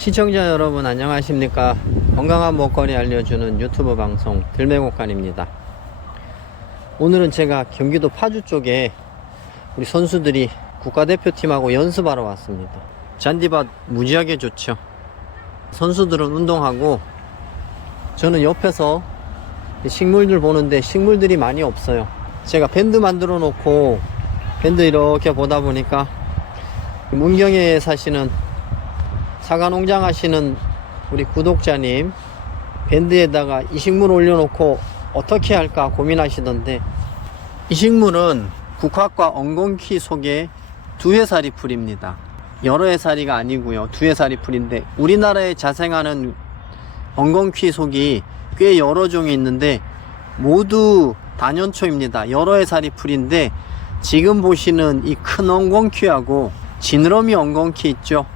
시청자 여러분 안녕하십니까? 건강한 먹거리 알려주는 유튜브 방송 들매곡간입니다. 오늘은 제가 경기도 파주 쪽에 우리 선수들이 국가대표팀하고 연습하러 왔습니다. 잔디밭 무지하게 좋죠. 선수들은 운동하고 저는 옆에서 식물들 보는데 식물들이 많이 없어요. 제가 밴드 만들어 놓고 밴드 이렇게 보다 보니까 문경에 사시는 사과 농장 하시는 우리 구독자님 밴드에다가 이 식물 올려놓고 어떻게 할까 고민하시던데 이 식물은 국화과 엉겅퀴 속에 두 해살이 풀입니다. 여러 해살이가 아니고요. 두 해살이 풀인데 우리나라에 자생하는 엉겅퀴 속이 꽤 여러 종이 있는데 모두 단연초입니다. 여러 해살이 풀인데 지금 보시는 이 큰 엉겅퀴하고 지느러미 엉겅퀴 있죠?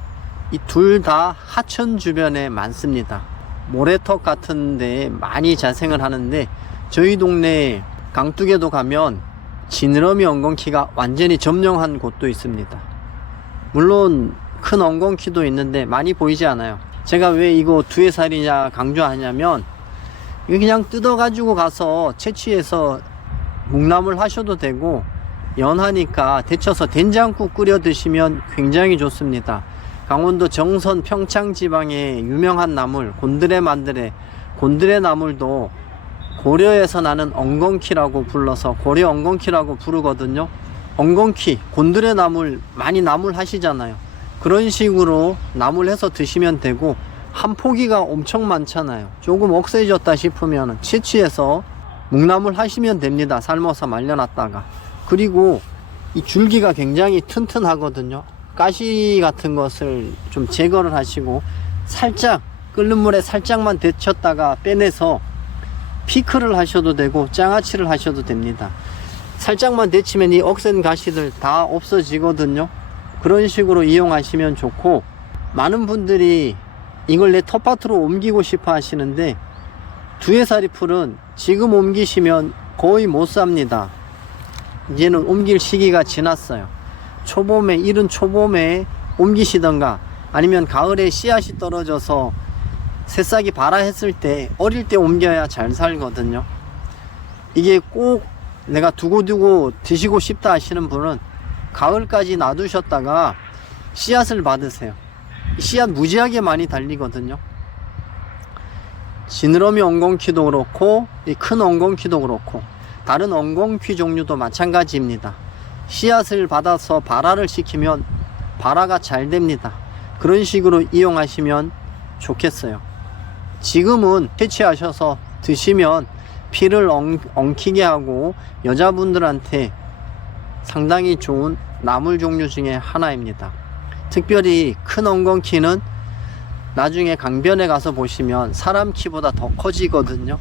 이 둘 다 하천 주변에 많습니다. 모래턱 같은 데 많이 자생을 하는데 저희 동네 강둑에도 가면 지느러미 엉겅퀴가 완전히 점령한 곳도 있습니다. 물론 큰 엉겅퀴도 있는데 많이 보이지 않아요. 제가 왜 이거 두해 살이냐 강조하냐면 이거 그냥 뜯어 가지고 가서 채취해서 묵나물 하셔도 되고 연하니까 데쳐서 된장국 끓여 드시면 굉장히 좋습니다. 강원도 정선 평창 지방의 유명한 나물 곤드레 만드레 곤드레 나물도 고려에서 나는 엉겅퀴라고 불러서 고려 엉겅퀴라고 부르거든요. 엉겅퀴 곤드레 나물 많이 나물 하시잖아요. 그런 식으로 나물 해서 드시면 되고 한 포기가 엄청 많잖아요. 조금 억세졌다 싶으면 채취해서 묵나물 하시면 됩니다. 삶아서 말려놨다가 그리고 이 줄기가 굉장히 튼튼하거든요. 가시 같은 것을 좀 제거를 하시고 살짝 끓는 물에 살짝만 데쳤다가 빼내서 피클을 하셔도 되고 장아찌를 하셔도 됩니다. 살짝만 데치면 이 억센 가시들 다 없어지거든요. 그런 식으로 이용하시면 좋고 많은 분들이 이걸 내 텃밭으로 옮기고 싶어 하시는데 두해살이 풀은 지금 옮기시면 거의 못 삽니다. 이제는 옮길 시기가 지났어요. 초봄에 이른 초봄에 옮기시던가 아니면 가을에 씨앗이 떨어져서 새싹이 발아했을 때 어릴 때 옮겨야 잘 살거든요. 이게 꼭 내가 두고두고 드시고 싶다 하시는 분은 가을까지 놔두셨다가 씨앗을 받으세요. 씨앗 무지하게 많이 달리거든요. 지느러미 엉겅퀴도 그렇고 이 큰 엉겅퀴도 그렇고 다른 엉겅퀴 종류도 마찬가지입니다. 씨앗을 받아서 발화를 시키면 발화가 잘 됩니다. 그런 식으로 이용하시면 좋겠어요. 지금은 채취하셔서 드시면 피를 엉, 엉키게 하고 여자분들한테 상당히 좋은 나물 종류 중에 하나입니다. 특별히 큰 엉겅퀴는 나중에 강변에 가서 보시면 사람 키보다 더 커지거든요.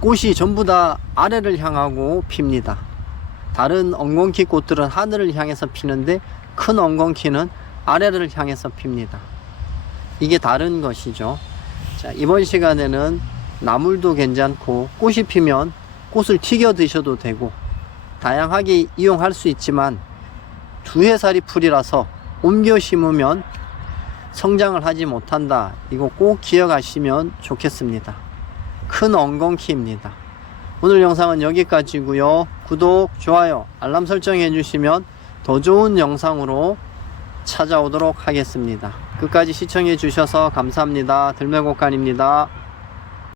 꽃이 전부 다 아래를 향하고 핍니다. 다른 엉겅퀴 꽃들은 하늘을 향해서 피는데 큰 엉겅퀴는 아래를 향해서 핍니다. 이게 다른 것이죠. 자, 이번 시간에는 나물도 괜찮고 꽃이 피면 꽃을 튀겨 드셔도 되고 다양하게 이용할 수 있지만 두해살이 풀이라서 옮겨 심으면 성장을 하지 못한다. 이거 꼭 기억하시면 좋겠습니다. 큰 엉겅퀴입니다. 오늘 영상은 여기까지고요. 구독, 좋아요, 알람 설정해 주시면 더 좋은 영상으로 찾아오도록 하겠습니다. 끝까지 시청해 주셔서 감사합니다. 들매곡간입니다.